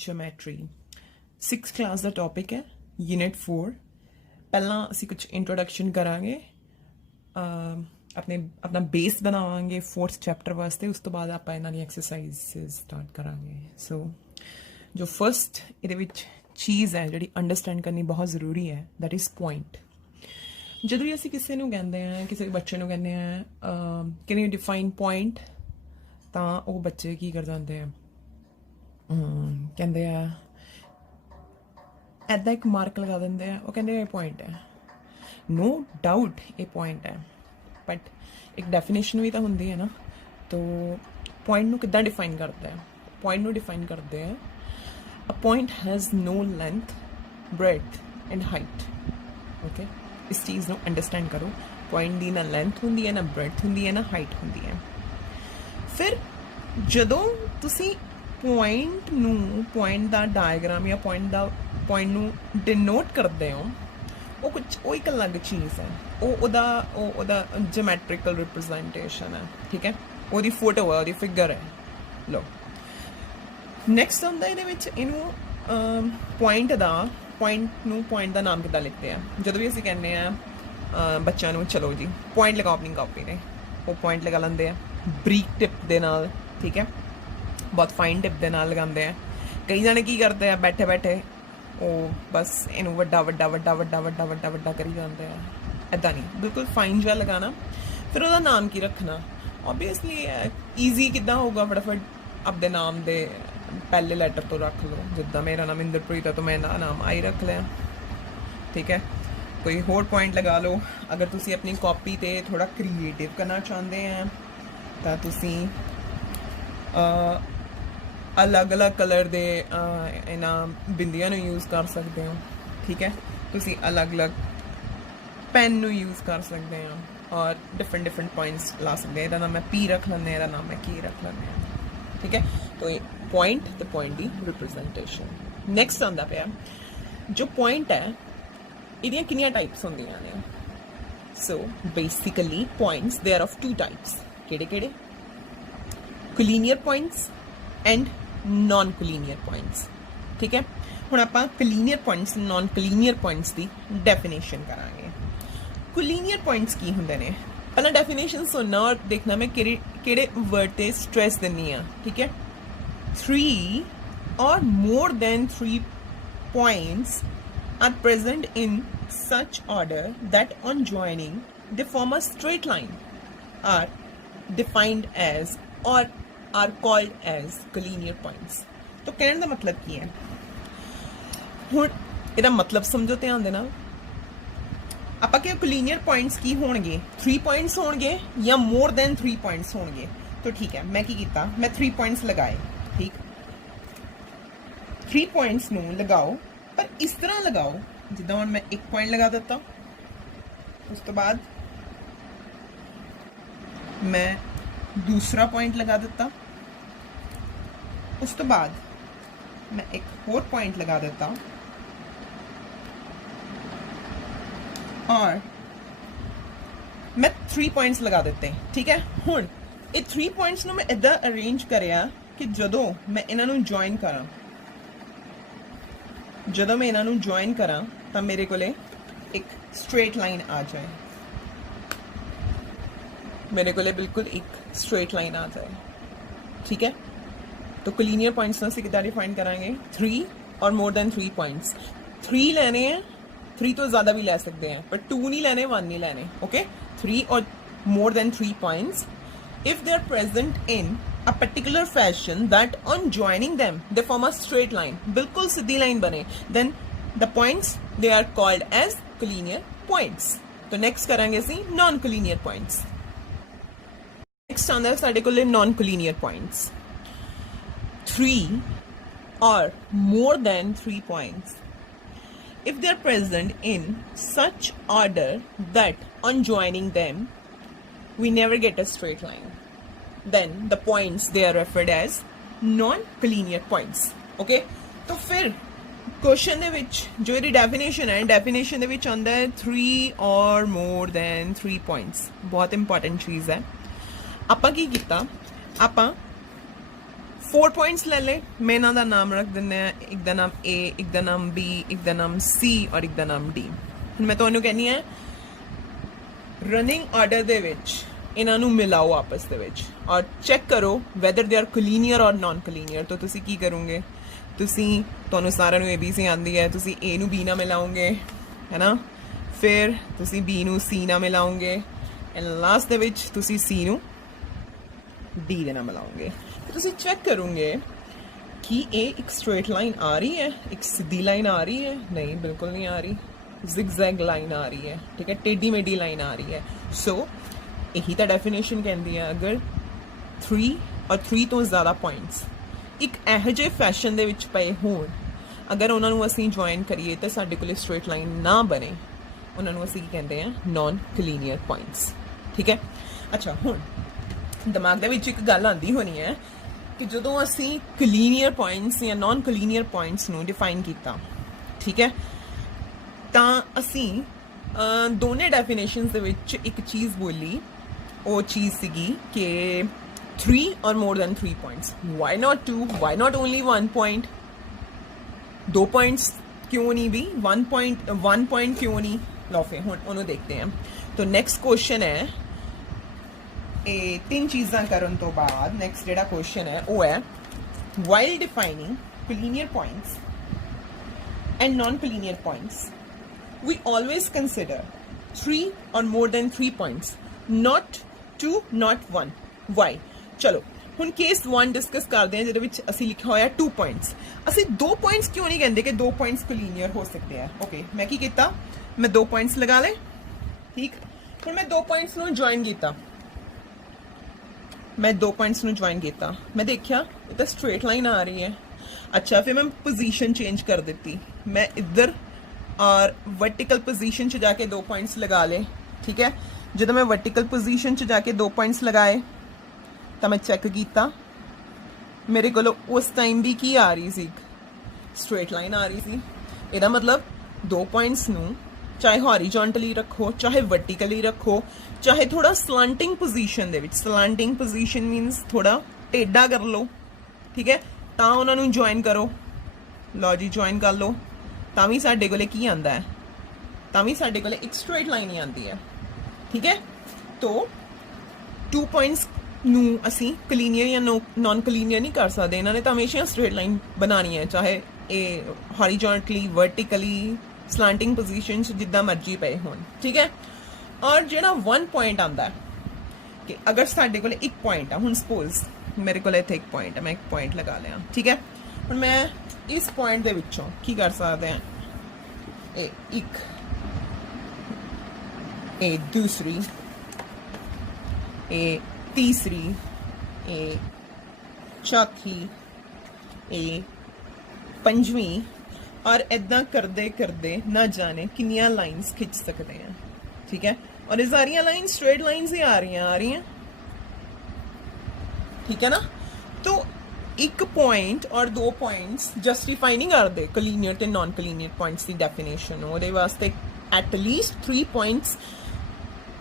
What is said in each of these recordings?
Geometry 6th class का topic है unit 4। पहला असी कुछ इंट्रोडक्शन करांगे, अपना बेस बनावांगे 4th चैप्टर वास्ते। उस तो बाद आप इन्हां दी एक्सरसाइज स्टार्ट करांगे। सो जो फर्स्ट ये चीज़ है जी अंडरस्टैंड करनी बहुत ज़रूरी है, दैट इज़ पॉइंट। ਜਦੋਂ ਵੀ ਅਸੀਂ ਕਿਸੇ ਨੂੰ ਕਹਿੰਦੇ ਆ, ਕਿਸੇ ਬੱਚੇ ਨੂੰ ਕਹਿੰਦੇ ਆ ਕੈਨ ਯੂ ਡਿਫਾਈਨ ਪੁਆਇੰਟ, ਤਾਂ ਉਹ ਬੱਚੇ ਕੀ ਕਰ ਜਾਂਦੇ ਆ, ਕਹਿੰਦੇ ਆ ਐਦਾਂ ਇੱਕ ਮਾਰਕ ਲਗਾ ਦਿੰਦੇ ਆ, ਉਹ ਕਹਿੰਦੇ ਇਹ ਪੁਆਇੰਟ ਹੈ। नो डाउट ये पॉइंट है, बट एक डेफिनेशन भी तो होंगी है ना। तो पॉइंट नू किद्दां डिफाइन करते हैं? पॉइंट नू डिफाइन करते हैं a point has no length, breadth and height. Okay, इस चीज़ को अंडरस्टैंड करो। पॉइंट की ना लेंथ होंगी है, ना ब्रेथ होंगी है, ना हाइट होंगी है। फिर जदों तुसी पॉइंट का डायग्राम या पॉइंट नू डिनोट करते हो, वो कुछ वो एक अलग चीज़ है, वो ज्योमैट्रिकल रिप्रजेंटेशन है। ठीक है, वो फोटो है, वो फिगर है। लो नैक्सट आंदा इनू पॉइंट का नाम कितना लिखते हैं। जो भी असीं कहने बच्चों को चलो जी पॉइंट लगाओ अपनी कॉपी ने, वो पॉइंट लगा लेंगे बरीक टिप के नाल। ठीक है, बहुत फाइन टिप के नाल लगाते हैं। कई जने की करते हैं बैठे बैठे वो बस इनू वड्डा वड्डा वड्डा वड्डा वड्डा वड्डा वड्डा करी जाते हैं। ऐदा नहीं, बिल्कुल फाइन जिहा लगाना। फिर वह नाम की रखना, ओबीयसली ईजी किद्दां होगा, फटाफट अपने नाम दे पहले लैटर तो रख लो। जिदा मेरा नाम इंद्रप्रीत है तो मैं नाम आई रख लिया। ठीक है, कोई होर पॉइंट लगा लो। अगर तुसी अपनी कॉपी ते थोड़ा क्रिएटिव करना चाहते हैं तो तुसी अलग अलग कलर दे इन्हां बिंदियां नू यूज़ कर सकते हो। ठीक है, तुसी अलग अलग पेन नू यूज़ कर सकते हो और डिफरेंट पॉइंट्स ला सकते हैं। इहदा नाम मैं पी रख लैंदे, इहदा नाम मैं की रख लैंदे। ठीक है, तो पॉइंट तो पॉइंट की रिप्रजेंटेशन। नैक्सट आंदा पिया जो पॉइंट है, इहदियां कितनियां टाइप्स होंदियां ने। So basically points they are of 2 types. किहड़े किहड़े? Collinear points and non collinear points. ठीक है, हुण आपां collinear points non collinear points की डेफिनेशन करांगे। कोलिनियर पॉइंट्स की हुंदे ने, पहला डेफिनेशन सुनना और देखना मैं किहड़े वर्ड ते स्ट्रेस दिन्नी आ। ठीक है, 3 or more than 3 points are present in such order that on joining they form a straight line, are defined as or are called as collinear points। तो कहने का मतलब की है, हुण इहदा मतलब समझो, ध्यान देना। आपां कि कोलिनियर पॉइंट्स की होणगे, 3 पॉइंट्स होणगे या मोर दैन 3 पॉइंट्स होणगे। तो ठीक है, मैं की कीता, मैं 3 पॉइंट्स लगाए। ठीक, 3 पॉइंट्स नू लगाओ, पर इस तरह लगाओ जिद्दां हुण मैं 1 पॉइंट लगा दिता, उस तो बाद मैं दूसरा पॉइंट लगा दिता, उस तो बाद मैं एक और पॉइंट लगा देता और मैं 3 पॉइंट्स लगा देते हैं। ठीक है, हुण ये 3 पॉइंट्स नू मैं इदां अरेंज करिया कि जदों मैं इन्हां नू ज्वाइन करा, जदों मैं इन्हां नू ज्वाइन करा तो मेरे कोले एक स्ट्रेट लाइन आ जाए, मेरे कोले बिल्कुल एक स्ट्रेट लाइन आ जाए। ठीक है, तो कोलिनियर पॉइंट्स असीं किद्दां डिफाइन करांगे? 3 और मोर दैन 3 पॉइंट्स। 3 लेने हैं, 3 तो ज़्यादा भी ले सकते हैं, पर 2 नहीं लेने, 1 नहीं लेने। ओके, 3 और more than 3 points if they are present in a particular fashion that on joining them they form a straight line, बिल्कुल सीधी लाइन बने, then the points they are called as collinear points। तो next करांगे असीं non collinear points। next आंदा साडे कोल non collinear points। 3 or more than 3 points if they are present in such order that on joining them we never get a straight line, then the points they are referred as non-collinear points। okay, तो फिर question दे विच जो ये definition है, definition दे विच आंदा है 3 or more than 3 points। बहुत important चीज़ है। आपां की कीता, आपां 4 पॉइंट्स ले ले, मैं इन्हां दा नाम रख दिंदे हैं, एक दा नाम ए, एक दा नाम बी, एक दा नाम सी और एक दा नाम डी। हुण मैं तुहानूं कहनी है रनिंग आर्डर दे विच इन्हां नूं मिलाओ आपस दे विच और चेक करो वैदर दे आर कोलिनियर और नॉन कोलिनियर। तो तुसी की करोगे, तुसी तुहानूं सारिआं नूं ABC आंदी है, तुसी ए नूं बी नाल मिलाओगे है ना, फिर तुसी बी नूं सी नाल मिलाओगे एंड लास्ट दे विच तुसी सी नूं डी दे नाल मिलाओगे। तो तुसी चेक करोगे कि ये एक स्ट्रेट लाइन आ रही है, एक सीधी लाइन आ रही है, नहीं बिल्कुल नहीं आ रही, जिगजैग लाइन आ रही है, ठीक है, टेढ़ी मेढ़ी लाइन आ रही है। सो यही तो डेफिनेशन कहती है, अगर 3 और 3 तो ज़्यादा पॉइंट्स एक ਇਹੋ ਜਿਹੇ फैशन ਦੇ ਵਿੱਚ ਪਏ ਹੋਣ, अगर उन्होंने ਅਸੀਂ ज्वाइन करिए तो ਸਾਡੇ ਕੋਲ स्ट्रेट लाइन ना बने, उन्होंने ਅਸੀਂ ਕੀ ਕਹਿੰਦੇ ਆ नॉन कोलिनियर पॉइंट्स। ठीक है, अच्छा हुण दिमाग ਦੇ ਵਿੱਚ ਇੱਕ ਗੱਲ ਆਂਦੀ ਹੋਣੀ ਹੈ कि ਜਦੋਂ ਅਸੀਂ कोलिनियर पॉइंट्स या नॉन कोलिनियर पॉइंट्स ਨੂੰ डिफाइन ਕੀਤਾ, ठीक है, ਤਾਂ ਅਸੀਂ ਦੋਨੇ ਡੈਫੀਨੇਸ਼ਨਸ ਦੇ ਵਿੱਚ ਇੱਕ ਚੀਜ਼ ਬੋਲੀ, ਉਹ ਚੀਜ਼ ਸੀਗੀ ਕਿ 3 or more than 3 points. Why not 2? Why not only 1 point? 2 points क्यों नहीं भी? 1 point क्यों नहीं? लो फिर उन्होंने देखते हैं। तो नेक्स्ट क्वेश्चन है, ये 3 चीज़ां करन तो बाद नेक्स्ट जेड़ा क्वेश्चन है वो है while defining collinear points and non-collinear points, we always consider 3 or more than 3 points, not 2, not 1. Why? चलो हुण केस 1 डिस्कस करते हैं जिहदे विच असीं लिखा होया 2 पॉइंट्स। असीं 2 पॉइंट्स क्यों नहीं कहते कि 2 पॉइंट्स कोलिनियर हो सकते हैं? ओके, मैं की कीता, मैं 2 पॉइंट्स लगा ले, ठीक, हुण मैं 2 पॉइंट्स नूं ज्वाइन कीता, मैं 2 पॉइंट्स नूं ज्वाइन कीता, मैं देखिया ये तो स्ट्रेट लाइन आ रही है। अच्छा, फिर मैं पोजीशन चेंज कर दी, मैं इधर और वर्टिकल पोजीशन च जाके 2 पॉइंट्स लगा ले, ठीक है। जब मैं वर्टिकल पोजीशन च जाके 2 पॉइंट्स लगाए तो मैं चेक किया, मेरे को उस टाइम भी की आ रही सी, स्ट्रेट लाइन आ रही सी। ਇਹਦਾ मतलब 2 पॉइंट्स नूं चाहे हॉरिजॉन्टली रखो, चाहे वर्टिकली रखो, चाहे थोड़ा स्लांटिंग पोजीशन दे विच, स्लांटिंग पोजीशन मीनस थोड़ा टेढ़ा कर लो, ठीक है, ਤਾਂ ਉਹਨਾਂ ਨੂੰ ज्वाइन करो, लो जी ज्वाइन कर लो, ਤਾਂ ਵੀ ਸਾਡੇ ਕੋਲੇ ਕੀ ਆਂਦਾ ਹੈ, ਤਾਂ ਵੀ ਸਾਡੇ ਕੋਲੇ ਇੱਕ स्ट्रेट लाइन ही आती है, ठीक है। तो 2 पॉइंट्स ਨੂੰ ਅਸੀਂ ਕੋਲੀਨੀਅਰ ਜਾਂ ਨॉन ਕੋਲੀਨੀਅਰ ਨਹੀਂ ਕਰ ਸਕਦੇ, ਇਹਨਾਂ ਨੇ ਤਾਂ ਹਮੇਸ਼ਾ ਸਟ੍ਰੇਟ ਲਾਈਨ ਬਣਾਣੀ ਹੈ, ਚਾਹੇ ਇਹ ਹੌਰੀਜ਼ੌਂਟਲੀ, ਵਰਟੀਕਲੀ, ਸਲਾਂਟਿੰਗ ਪੋਜੀਸ਼ਨ 'ਚ ਜਿੱਦਾਂ ਮਰਜ਼ੀ ਪਏ ਹੋਣ, ਠੀਕ ਹੈ। ਔਰ ਜਿਹੜਾ 1 ਪੁਆਇੰਟ ਆਂਦਾ ਕਿ ਅਗਰ ਸਾਡੇ ਕੋਲ ਇੱਕ ਪੁਆਇੰਟ ਆ, ਹੁਣ ਸਪੋਜ਼ ਮੇਰੇ ਕੋਲ ਇੱਥੇ ਇੱਕ ਪੁਆਇੰਟ ਹੈ, ਮੈਂ ਇੱਕ ਪੁਆਇੰਟ ਲਗਾ ਲਿਆ, ਠੀਕ ਹੈ। ਹੁਣ ਮੈਂ ਇਸ ਪੁਆਇੰਟ ਦੇ ਵਿੱਚੋਂ ਕੀ ਕਰ ਸਕਦੇ ਹਾਂ, ਇਹ ਇੱਕ, ਇਹ ਦੂਸਰੀ, ਇਹ तीसरी, ए चौथी, ए पंजवीं, और इदा करते करते ना जाने कितनी लाइन्स खिंच सकते हैं, ठीक है। और ये सारिया लाइन स्ट्रेट लाइन्स ही आ रही हैं, ठीक है ना। तो एक पॉइंट और 2 पॉइंट्स जस्टिफाई नहीं करते कोलिनियर ते नॉन कोलिनियर पॉइंट्स की डेफिनेशन, वो वास्ते एटलीस्ट 3 पॉइंट्स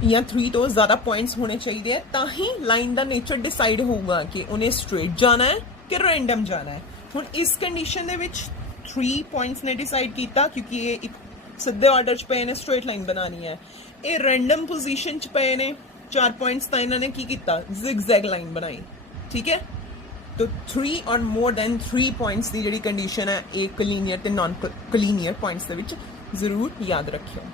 या 3 तो ज़्यादा पॉइंट्स होने चाहिए, ताही लाइन का नेचर डिसाइड होगा कि उन्हें स्ट्रेट जाना है कि रैंडम जाना है। हुण इस कंडीशन दे विच 3 पॉइंट्स ने डिसाइड किया, क्योंकि ये एक सीधे ऑर्डर च पे ने स्ट्रेट लाइन बनानी है, ये रैंडम पोजीशन च पे ने 4 पॉइंट्स, तो इन्होंने की किया, जिगजैग लाइन बनाई, ठीक है। तो 3 और मोर दैन 3 पॉइंट्स की जिहड़ी कंडीशन है, ये कोलिनियर ते नॉन कोलिनियर पॉइंट्स दे विच जरूर याद रखियो।